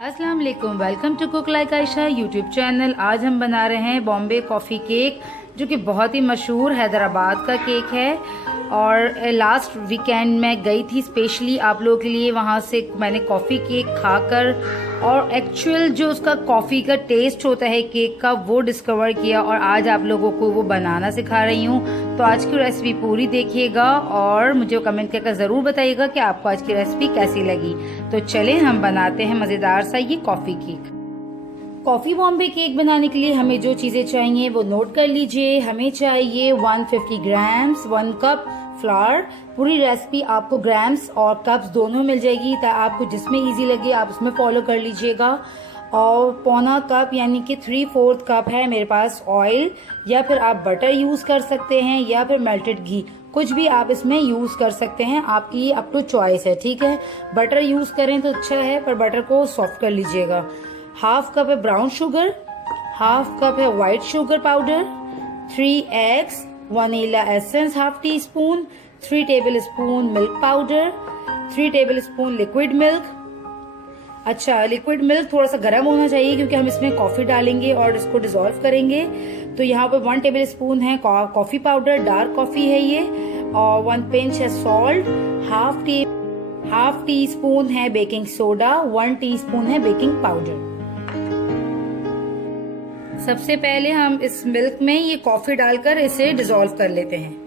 अस्सलाम वालेकुम, welcome to cook like Ayesha YouTube channel. आज हम बना रहे हैं बॉम्बे कॉफ़ी केक, जो कि बहुत ही मशहूर हैदराबाद का केक है। और लास्ट वीकेंड मैं गई थी स्पेशली आप लोगों के लिए, वहाँ से मैंने कॉफ़ी केक खाकर और एक्चुअल जो उसका कॉफ़ी का टेस्ट होता है केक का वो डिस्कवर किया, और आज आप लोगों को वो बनाना सिखा रही हूँ। तो आज की रेसिपी पूरी देखिएगा और मुझे कमेंट करके ज़रूर बताइएगा कि आपको आज की रेसिपी कैसी लगी। तो चलें हम बनाते हैं मज़ेदार सा ये coffee cake. Coffee Bombay cake बनाने के लिए हमें जो चीज़ें चाहिए वो नोट कर लीजिए। हमें चाहिए 150 ग्राम्स, 1 कप फ्लावर। पूरी रेसिपी आपको ग्राम्स और कप्स दोनों मिल जाएगी, तो आपको जिसमें इजी लगे आप उसमें फॉलो कर लीजिएगा। और पौना कप यानी कि 3/4 कप है मेरे पास ऑयल, या फिर आप बटर यूज़ कर सकते हैं या फिर मेल्टेड घी, कुछ भी आप इसमें यूज़ कर सकते हैं, आपकी अप टू चॉइस है। ठीक है, बटर यूज़ करें तो अच्छा है, पर बटर को सॉफ्ट कर लीजिएगा। हाफ कप है ब्राउन शुगर, हाफ कप है white sugar powder, 3 eggs, vanilla essence half tea spoon, 3 table spoon milk powder, 3 table spoon liquid milk. अच्छा, लिक्विड मिल्क थोड़ा सा गर्म होना चाहिए क्योंकि हम इसमें कॉफी डालेंगे और इसको डिसॉल्व करेंगे। तो यहाँ पर 1 टेबल स्पून है कॉफी पाउडर, डार्क कॉफी है ये, और 1 पिंच है सॉल्ट, हाफ टी स्पून है बेकिंग सोडा, 1 टीस्पून है बेकिंग पाउडर। सबसे पहले हम इस मिल्क में ये कॉफी डालकर इसे डिसॉल्व कर लेते हैं।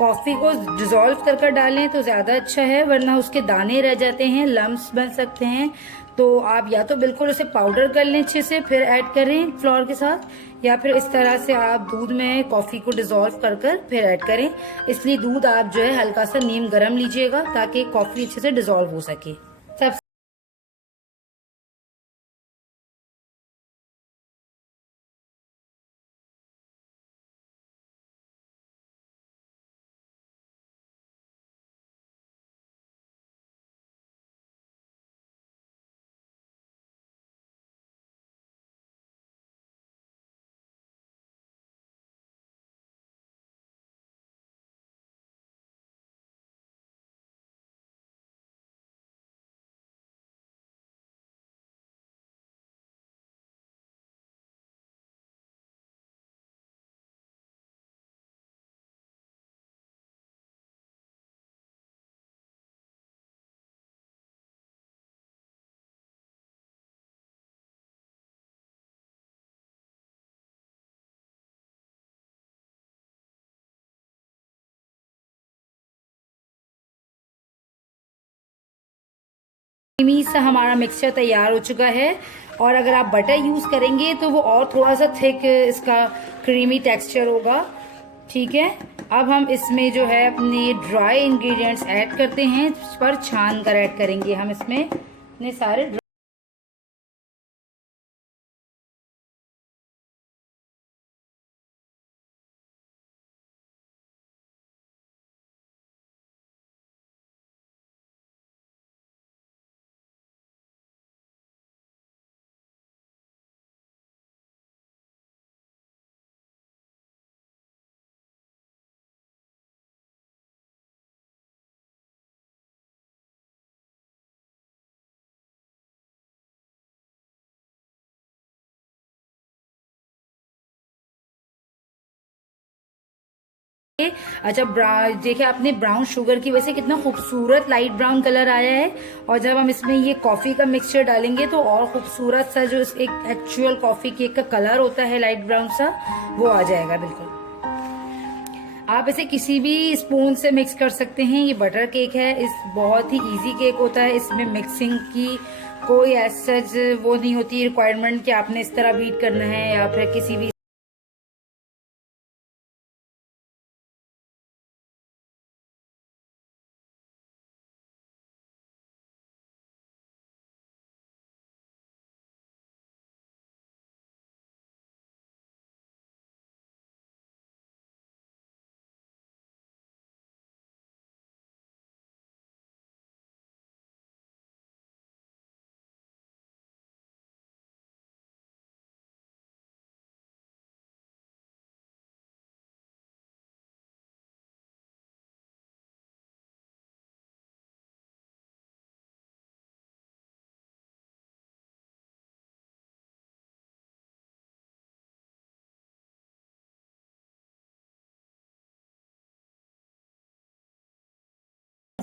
कॉफी को डिसॉल्व कर डालें तो ज्यादा अच्छा है, वरना उसके दाने रह जाते हैं, लम्स बन सकते हैं। तो आप या तो बिल्कुल उसे पाउडर कर लें अच्छे से, फिर ऐड करें फ्लोर के साथ, या फिर इस तरह से आप दूध में कॉफी को डिसॉल्व कर फिर ऐड करें। इसलिए दूध आप जो है हल्का सा नीम गर्म लीजिएगा ताकि कॉफी अच्छे से डिसॉल्व हो सके। क्रीमी सा हमारा मिक्सचर तैयार हो चुका है, और अगर आप बटर यूज करेंगे तो वो और थोड़ा सा थिक इसका क्रीमी टेक्सचर होगा। ठीक है, अब हम इसमें जो है अपने ड्राई इंग्रेडिएंट्स ऐड करते हैं, पर छान कर ऐड करेंगे हम इसमें अपने सारे अच्छा देखिए आपने ब्राउन शुगर की वजह से कितना खूबसूरत लाइट ब्राउन कलर आया है, और जब हम इसमें ये कॉफी का मिक्सचर डालेंगे तो और खूबसूरत सा जो एक एक्चुअल कॉफी केक का कलर होता है लाइट ब्राउन सा, वो आ जाएगा बिल्कुल। आप इसे किसी भी स्पून से मिक्स कर सकते हैं। ये बटर केक है, इस बहुत ही इजी केक होता है, इसमें मिक्सिंग की कोई सच वो नहीं होती रिक्वायरमेंट कि आपने इस तरह बीट करना है या फिर किसी भी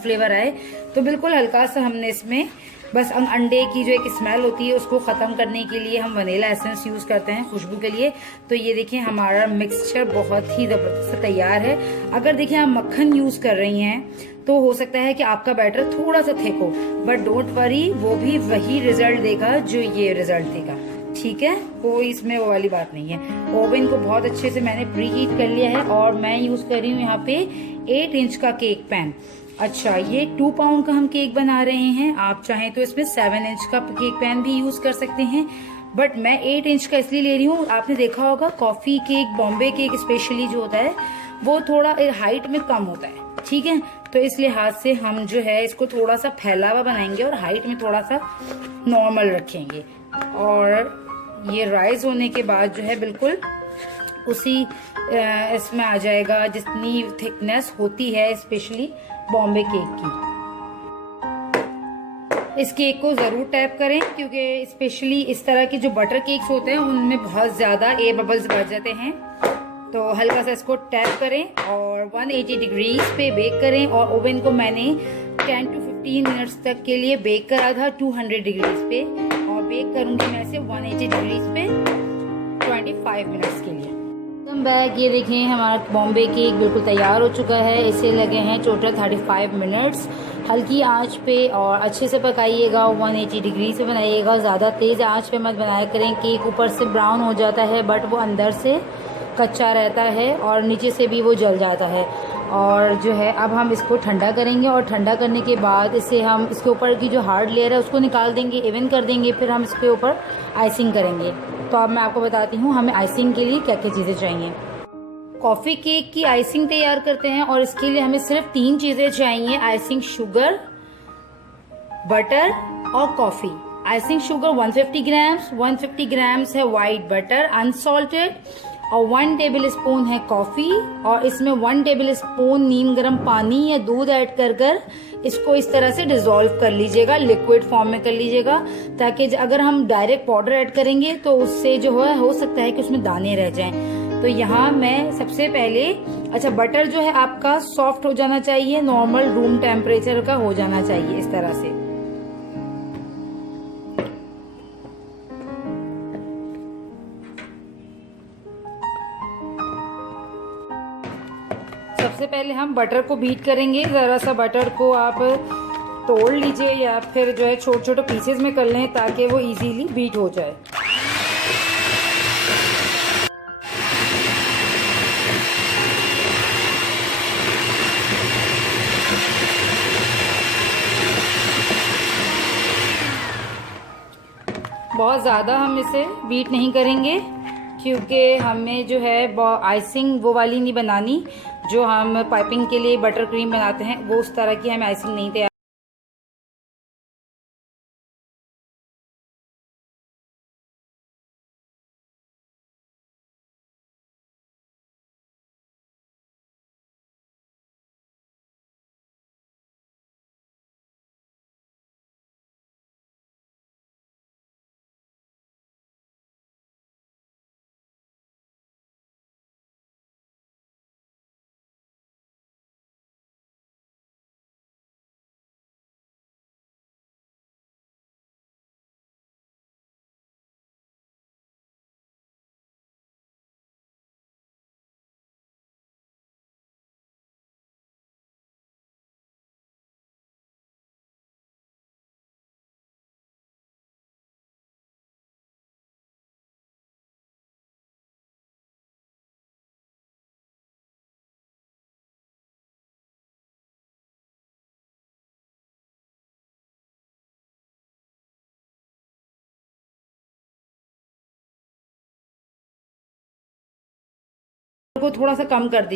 फ्लेवर आए। तो बिल्कुल हल्का सा हमने इसमें बस अंडे की जो एक स्मेल होती है उसको ख़त्म करने के लिए हम वनीला एसेंस यूज़ करते हैं खुशबू के लिए। तो ये देखिए हमारा मिक्सचर बहुत ही ज़बरदस्त तैयार है। अगर देखिए आप मक्खन यूज़ कर रही हैं तो हो सकता है कि आपका बैटर थोड़ा सा थिक हो, बट डोंट वरी, वो भी वही रिजल्ट देगा जो ये रिजल्ट देगा, ठीक है। कोई इसमें वो वाली बात नहीं है। ओवन को बहुत अच्छे से मैंने प्री हीट कर लिया है और मैं यूज़ कर रही हूँ यहाँ पे 8 इंच का केक पैन। अच्छा, ये 2 पाउंड का हम केक बना रहे हैं। आप चाहें तो इसमें 7 इंच का केक पैन भी यूज़ कर सकते हैं, बट मैं 8 इंच का इसलिए ले रही हूँ। आपने देखा होगा coffee cake, Bombay cake specially जो होता है वो थोड़ा हाइट में कम होता है, ठीक है। तो इस लिहाज से हम जो है इसको थोड़ा सा फैला हुआ बनाएंगे और हाइट में थोड़ा सा नॉर्मल रखेंगे। और ये राइज होने के बाद जो है बिल्कुल उसी इसमें आ जाएगा जितनी थिकनेस होती है स्पेशली बॉम्बे केक की। इस केक को ज़रूर टैप करें क्योंकि स्पेशली इस तरह के जो बटर केक्स होते हैं उनमें बहुत ज़्यादा एयर बबल्स बढ़ जाते हैं। तो हल्का सा इसको टैप करें और 180 डिग्रीज पे बेक करें। और ओवन को मैंने 10 to 15 मिनट्स तक के लिए बेक करा था 200 डिग्रीज पे, और बेक करूंगी मैं इसे 180 डिग्रीज पे 25 मिनट्स के लिए। Welcome back. ये देखें हमारा बॉम्बे केक बिल्कुल तैयार हो चुका है। इसे लगे हैं टोटल 35 मिनट्स हल्की आंच पे, और अच्छे से पकाइएगा। 180 डिग्री से बनाइएगा, ज़्यादा तेज़ आंच पे मत बनाया करें। केक ऊपर से ब्राउन हो जाता है बट वो अंदर से कच्चा रहता है और नीचे से भी वो जल जाता है। और जो है अब हम इसको ठंडा करेंगे, और ठंडा करने के बाद इसे हम इसके ऊपर की जो हार्ड लेयर है उसको निकाल देंगे, इवन कर देंगे। फिर हम इसके ऊपर आइसिंग करेंगे। तो अब मैं आपको बताती हूँ हमें आइसिंग के लिए क्या क्या चीज़ें चाहिए। कॉफ़ी केक की आइसिंग तैयार करते हैं और इसके लिए हमें सिर्फ 3 चीज़ें चाहिए। आइसिंग शुगर, बटर और coffee. Icing sugar 150 grams, 150 grams है वाइट बटर अनसॉल्टेड, और 1 टेबल स्पून है कॉफ़ी, और इसमें 1 टेबल स्पून नीम गर्म पानी या दूध ऐड कर इसको इस तरह से डिज़ोल्व कर लीजिएगा, लिक्विड फॉर्म में कर लीजिएगा, ताकि अगर हम डायरेक्ट पाउडर ऐड करेंगे तो उससे जो है हो सकता है कि उसमें दाने रह जाएं। तो यहाँ मैं सबसे पहले, अच्छा, बटर जो है आपका सॉफ्ट हो जाना चाहिए, नॉर्मल रूम टेम्परेचर का हो जाना चाहिए इस तरह से। सबसे पहले हम बटर को बीट करेंगे। ज़रा सा बटर को आप तोड़ लीजिए या फिर जो है छोटे छोटे पीसेस में कर लें ताकि वो इजीली बीट हो जाए। बहुत ज़्यादा हम इसे बीट नहीं करेंगे क्योंकि हमें जो है आइसिंग वो वाली नहीं बनानी जो हम पाइपिंग के लिए बटर क्रीम बनाते हैं, वो उस तरह की हमें आइसिंग नहीं तैयार। को थोड़ा सा कम कर दीजिए।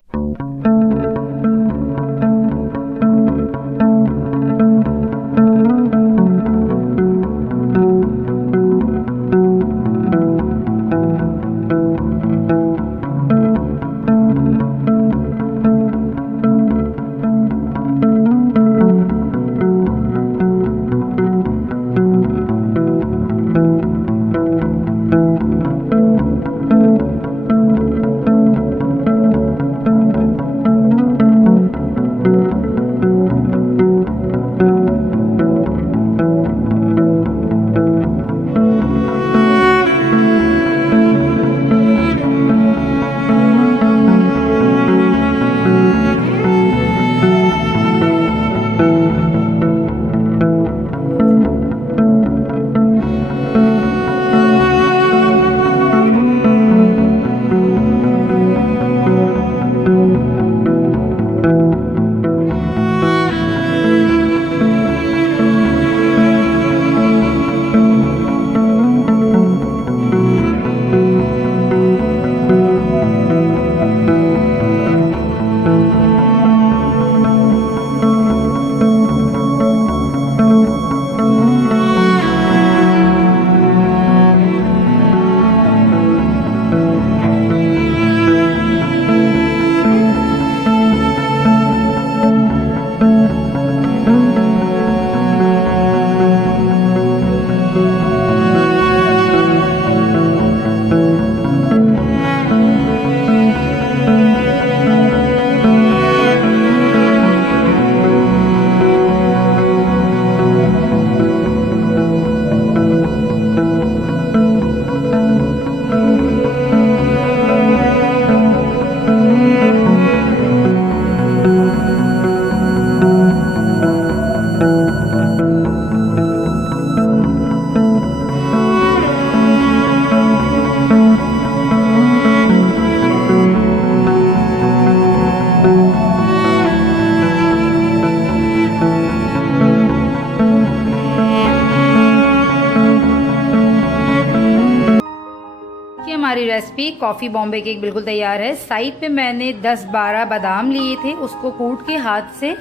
हमारी रेसिपी कॉफ़ी बॉम्बे केक बिल्कुल तैयार है। साइड पे मैंने 10-12 बादाम लिए थे, उसको कूट के हाथ से,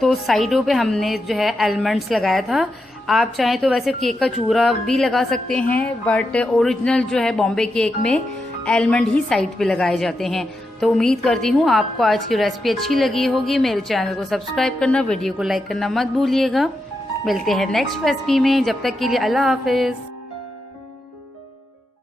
तो साइडों पे हमने जो है आलमंड्स लगाया था। आप चाहें तो वैसे केक का चूरा भी लगा सकते हैं, बट ओरिजिनल जो है बॉम्बे केक में आलमंड ही साइड पे लगाए जाते हैं। तो उम्मीद करती हूँ आपको आज की रेसिपी अच्छी लगी होगी। मेरे चैनल को सब्सक्राइब करना, वीडियो को लाइक करना मत भूलिएगा। मिलते हैं नेक्स्ट रेसिपी में, जब तक के लिए अल्लाह हाफिज़।